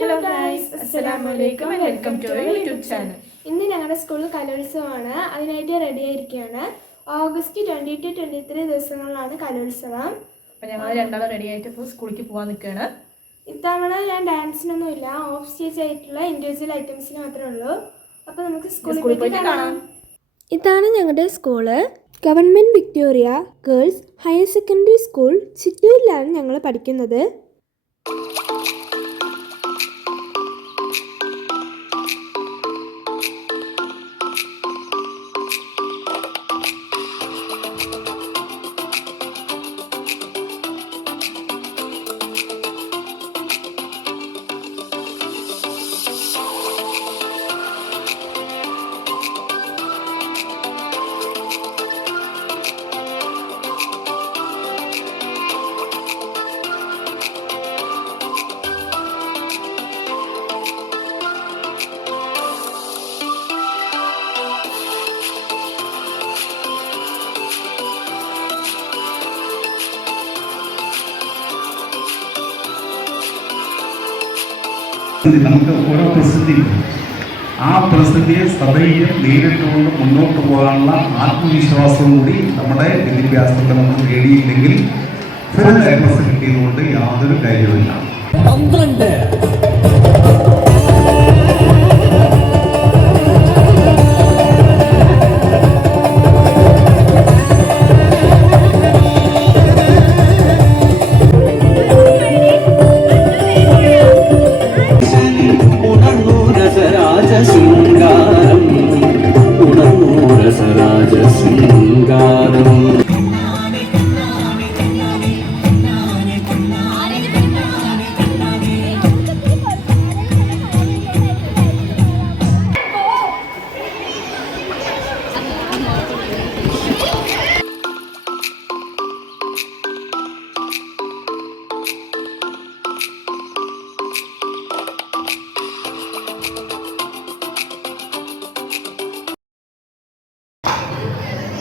Hello guys, അസ്സലാമു അലൈക്കും and welcome to our YouTube channel. ഇന്ന് ഞങ്ങളുടെ സ്കൂളിൽ കലോത്സവമാണ്. അതിനായിട്ട് റെഡി ആയിരിക്കുകയാണ്. ഓഗസ്റ്റ് 22-23 ദിവസങ്ങളിലാണ് കലോത്സവം. അപ്പം ഞങ്ങൾ രണ്ടാളും റെഡി ആയിട്ട് ഇപ്പോൾ സ്കൂളിലേക്ക് പോകാൻ നിൽക്കുകയാണ്. ഇത്തവണ ഞാൻ ഡാൻസിനൊന്നും ഇല്ല, ഓഫ് സ്റ്റേജ് ആയിട്ടുള്ള ഇൻഡിവിജ്വൽ ഐറ്റംസിന് മാത്രമേ ഉള്ളൂ. അപ്പോൾ നമുക്ക് സ്കൂളിൽ പോയിട്ട് കാണാം. ഇതാണ് ഞങ്ങളുടെ school. Government Victoria girls higher secondary school ചിറ്റൂരിലാണ് ഞങ്ങൾ പഠിക്കുന്നത്. നമുക്ക് ഓരോ പ്രസിദ്ധി, ആ പ്രസിദ്ധിയെ സദൈവം നേരിട്ടുകൊണ്ട് മുന്നോട്ട് പോകാനുള്ള ആത്മവിശ്വാസവും കൂടി നമ്മുടെ വിദ്യാഭ്യാസത്തിൽ നമുക്ക് നേടിയില്ലെങ്കിൽ ഫുൾ എ പ്ലസ് കിട്ടിയതുകൊണ്ട് യാതൊരു കാര്യവുമില്ല. 12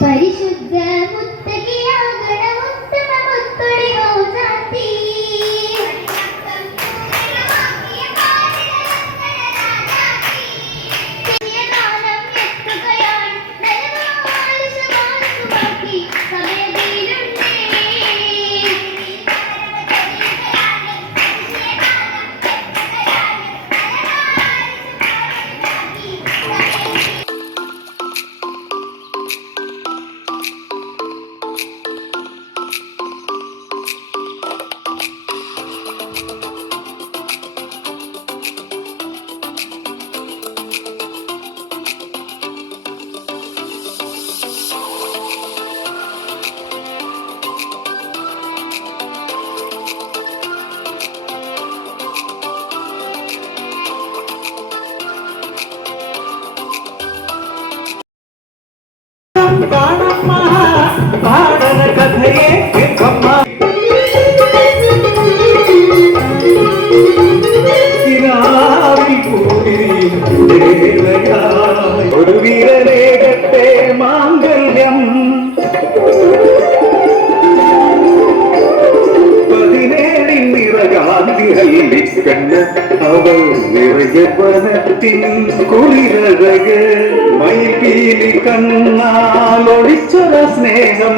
പരിശുദ്ധ മുത്തകിയാകണ ഉത്തമ മുത്തൊളി ഓജാതി ഒരു വീരനേകത്തെ മാംഗല്യം 17 നിറകാന്തികല്ലിക്കണ്ണ് അവൾ നിറയെ വനത്തിൻ കുളിരഴക് മൈപീലി കണ്ണാലൊളിച്ചൊര സ്നേഹം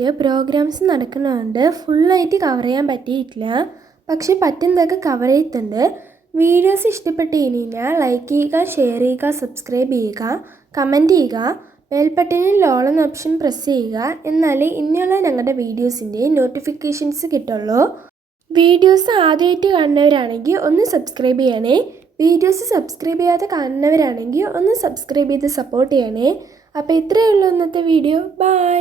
ആയിട്ട് പ്രോഗ്രാംസ് നടക്കുന്നതുകൊണ്ട് ഫുള്ളായിട്ട് കവർ ചെയ്യാൻ പറ്റിയിട്ടില്ല. പക്ഷെ പറ്റുന്നതൊക്കെ കവർ ചെയ്തിട്ടുണ്ട്. വീഡിയോസ് ഇഷ്ടപ്പെട്ട് കഴിഞ്ഞാൽ ലൈക്ക് ചെയ്യുക, ഷെയർ ചെയ്യുക, സബ്സ്ക്രൈബ് ചെയ്യുക, കമൻറ്റ് ചെയ്യുക, ബെൽ ബട്ടണിൽ ഓൾ എന്ന ഓപ്ഷൻ പ്രസ് ചെയ്യുക. എന്നാലേ ഇനിയുള്ള ഞങ്ങളുടെ വീഡിയോസിൻ്റെ നോട്ടിഫിക്കേഷൻസ് കിട്ടുള്ളൂ. വീഡിയോസ് ആദ്യമായിട്ട് കാണുന്നവരാണെങ്കിൽ ഒന്ന് സബ്സ്ക്രൈബ് ചെയ്യണേ. വീഡിയോസ് സബ്സ്ക്രൈബ് ചെയ്യാതെ കാണുന്നവരാണെങ്കിൽ ഒന്ന് സബ്സ്ക്രൈബ് ചെയ്ത് സപ്പോർട്ട് ചെയ്യണേ. അപ്പോൾ ഇത്രയേ ഉള്ളൂ ഇന്നത്തെ വീഡിയോ. ബൈ.